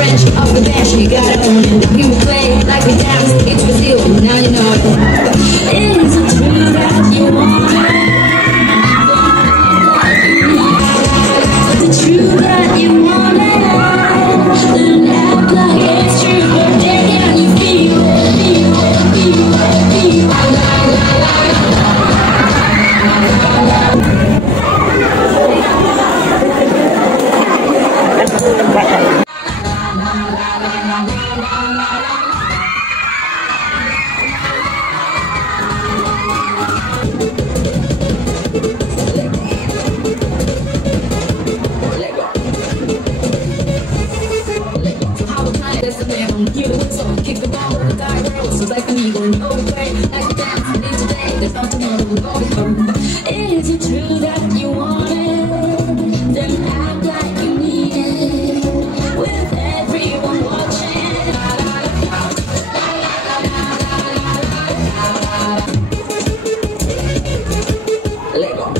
French off the bench, you gotta own it. We will play like we dance, it's Brazil, now you know it. Is it true that you want it? Is it true that you want it? Then act like it's true, but then can you feel it, feel it, feel it, feel it? Hear the whistle, kick the ball with the die roll. So like an eagle, no way, like a dance. And in today, there's no tomorrow, we'll always come. Is it true that you want it? Then act like you need it. With everyone watching. Lego.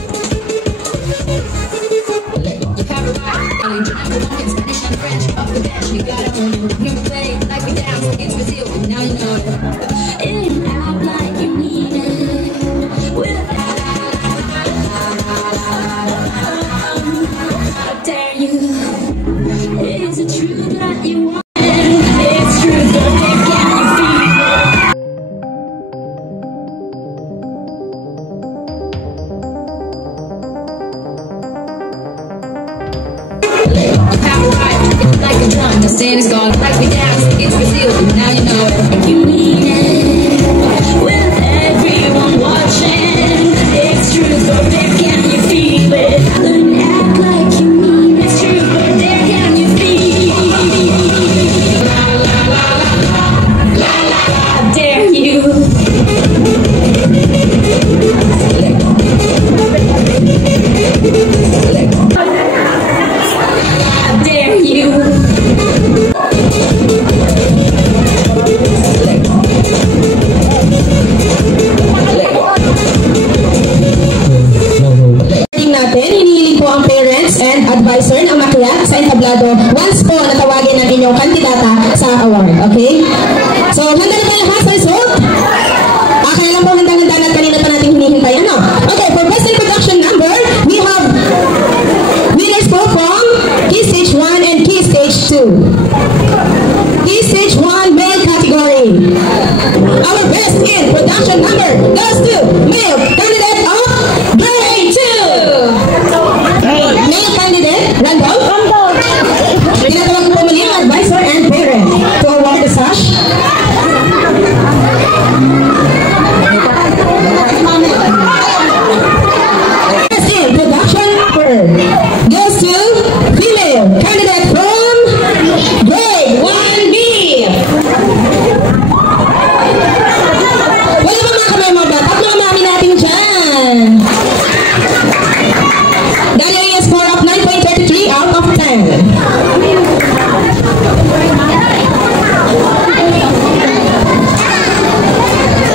Lego. You have a right. I'll introduce you in Spanish and French. Off the bench, you gotta own it. You play like we dance, it's Brazil, now you know it. And act like you need it. With how dare you? Is it true that you want it? It's true, but then can you feel it? Have a right, it's like a drum, the sand is gone, like we dance, it's Brazil, now you know it. You mean it, with everyone watching, it's true, but then can you feel it? Then act like you mean it. It's true, but then can you feel it? La la la la la la, how dare you? How dare you? Advisor na makiyak sa entablado once po natawagin ng inyong kandidata sa award. Okay? So, handa na ba lahat sa result? Kaya lang po handa-handa na kanina pa natin hinihintay. Ano? Okay, for best in production number, we have winners po from Key Stage 1 and Key Stage 2. Key Stage 1 male category. Our best in production number goes to male candidate of grade 2. Male candidate, Randolph. Tinatawag po muli ang advisor and parent to award the sash. Best in production number goes to female candidate from grade 1B. Wala ba mga kamay mga bata? Mga mami natin dyan. Dahil yung score of 9.33 out of 10.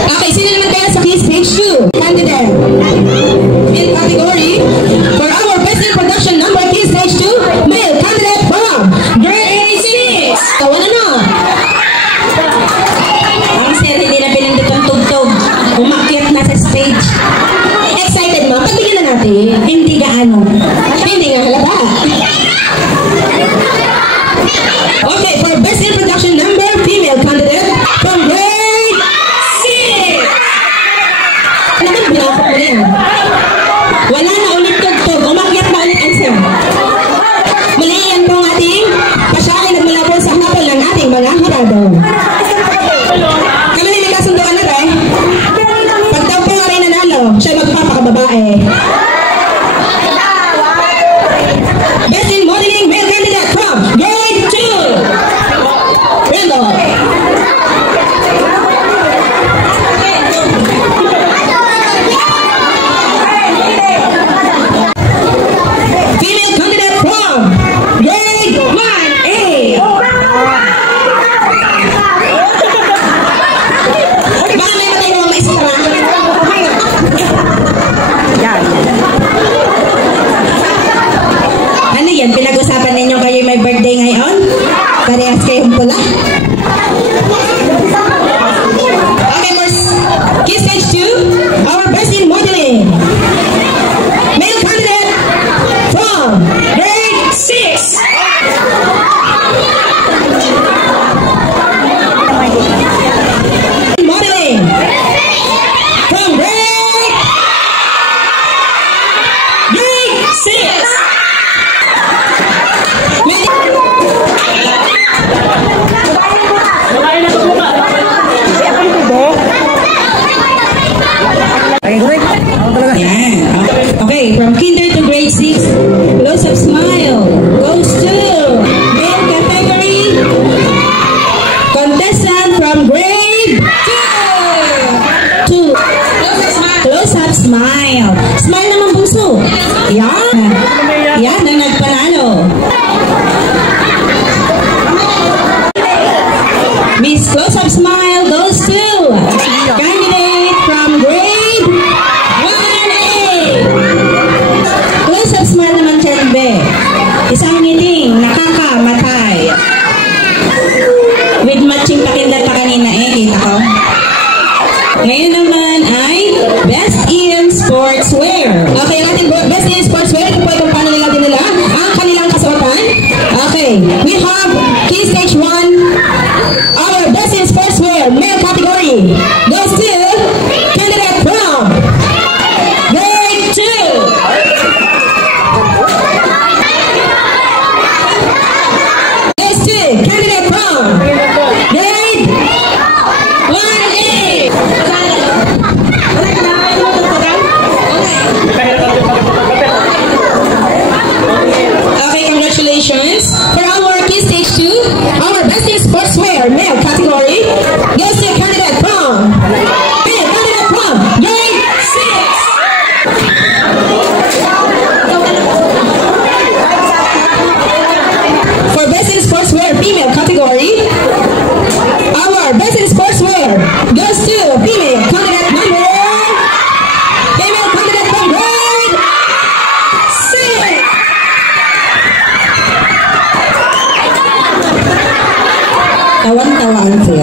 Okay, sino naman kaya sa Key Stage 2? Candidate. In category, for our best in production number, Key Stage 2, male candidate from grade 6. Kawan na. Ang sir, hindi na pinindot ang tugtog. Umakyat na sa stage. Excited mo? Pagbigyan na natin. Hindi gaano. Hindi nga halata. Okay, for best in production number, female candidate from grade 6. Ano ba binakot mo yan? Wala na ulit tugtog. Umakyat na ulit ang sir. Muli yan po ang ating pasyakin at malabon sa hapon ng ating mga hurado. Kami may kasunduan na rin. Pag daw po nga rin nanalo, siya magpapakababae. Best from grade 6. Modeling from grade 6. Okay, from kinder to grade 6, close-up smile goes to male category contestant from grade 2. Close-up smile. Smile naman bunso. Yan. Yan ang nagpanalo. Miss Close-up smile goes to candidate from grade 1A. Close-up smile naman dyan, be. Isang ngiting nakakamatay. With matching pakindat pa kanina kita ko. Ngayon naman ay Best in Sportswear. Okay, natin Best in Sportswear. Ito po itong paano nila din nila ang kanilang kasuotan. Okay, we have Key Stage 1. Our Best in Sportswear male category goes to candidate from grade 2. Goes to candidate from grade 1A. Okay, congratulations. For our Key Stage 2, our Best in Sportswear male category goes to candidate from grade 6. For Best in Sportswear female category, our Best in Sportswear goes to female candidate from grade 6. Tawan-tawan sir.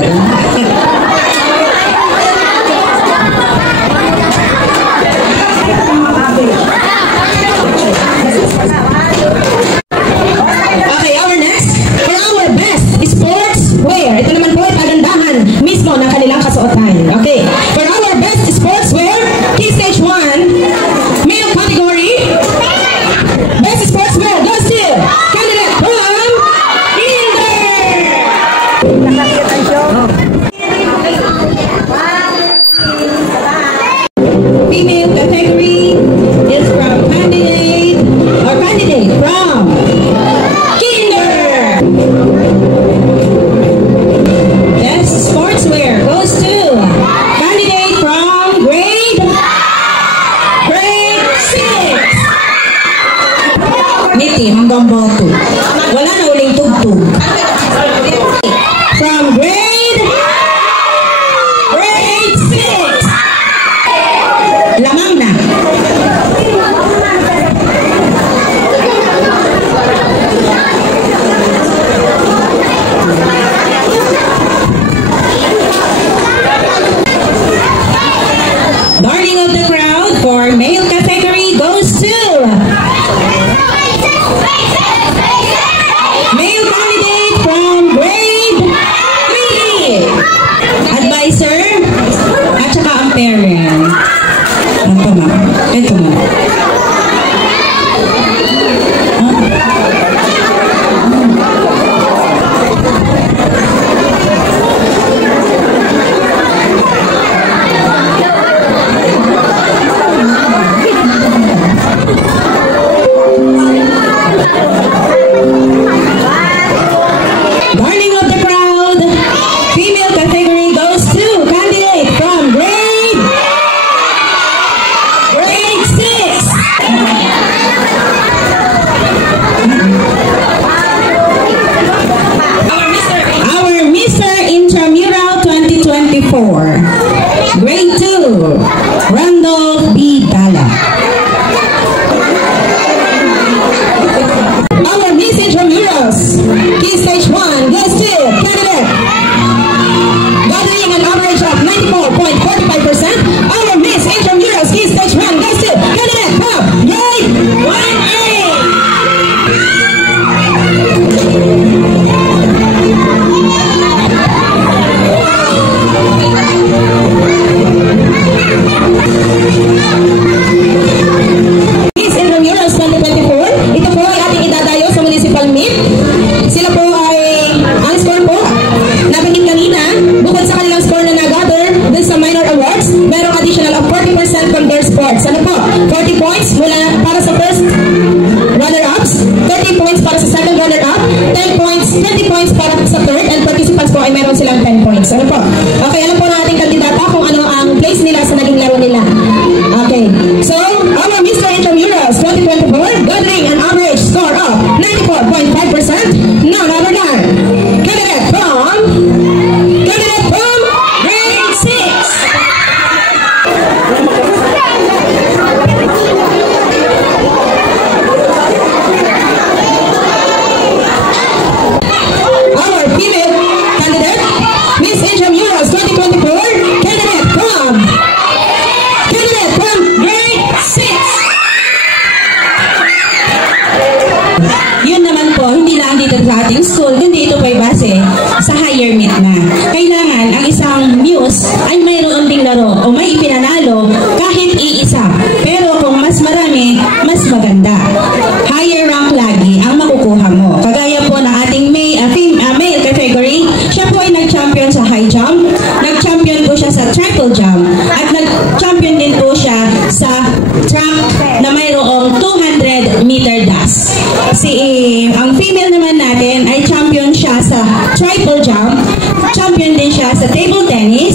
Okay, our next, for our Best Sportswear. Ito naman po ay pagandahan mismo ng kanilang kasuotan. Okay, for our Best Sportswear, Key Stage 1, male category, Best Sportswear goes to candidate from Kinder. Female category is from candidate from Kinder. Best Sportswear goes to candidate from grade 6. Niti hanggang boto. Wala na uling tugtog. From grade 6. Lamang na. Darling of the crowd for male category goes to male ito po ay ating idadayo sa municipal meet. Sila po ay, ang score po, nabanggit kanina, bukod sa kanilang score na nag-gather dun sa minor awards, merong additional of 40% from their sports. Ano po? 40 points mula para sa first runner-ups, 30 points para sa second runner-up, 10 points, 20 points para sa third, and participants po ay meron silang 10 points. Ano po? Okay, alam po na ating kandidata kung ano ang place nila sa naging laro nila. Okay, so, our Mr. Intramurals 2024, gathering an average score of 94.5%. None other than candidate from grade 6. Our female candidate, Miss Intramurals 2024, candidate from grade 6. Yun naman po, hindi lang dito sa ating school, kundi ito po ay base sa higher meet na. Kailangan ang isang muse ay mayroon ding laro o may ipinanalo kahit iisa. Pero kung mas marami, mas maganda. Higher rank lagi ang makukuha mo. Kagaya po ng ating male category, siya po ay nag-champion sa high jump, nag-champion po siya sa triple jump, at nag-champion din po siya sa track na mayroong 200 meter dash. Ang female naman natin ay champion siya sa triple jump, champion din siya sa table tennis,